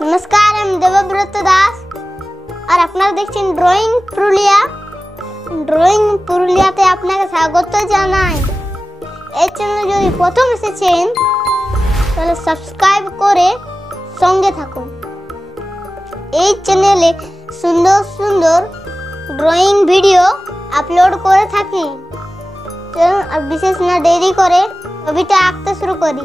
नमस्कार, আমি দেবব্রত দাস আর আপনারা দেখছেন ড্রয়িং পুরুলিয়া। ড্রয়িং পুরুলিয়াতে আপনাকে স্বাগত জানাই। এই চ্যানেলে যদি প্রথম এসেছেন তাহলে সাবস্ক্রাইব করে সঙ্গে থাকুন। এই চ্যানেলে সুন্দর সুন্দর ড্রয়িং ভিডিও আপলোড করে থাকি। চলুন আর বিশেষ না দেরি করে ছবিটা আঁকতে শুরু করি।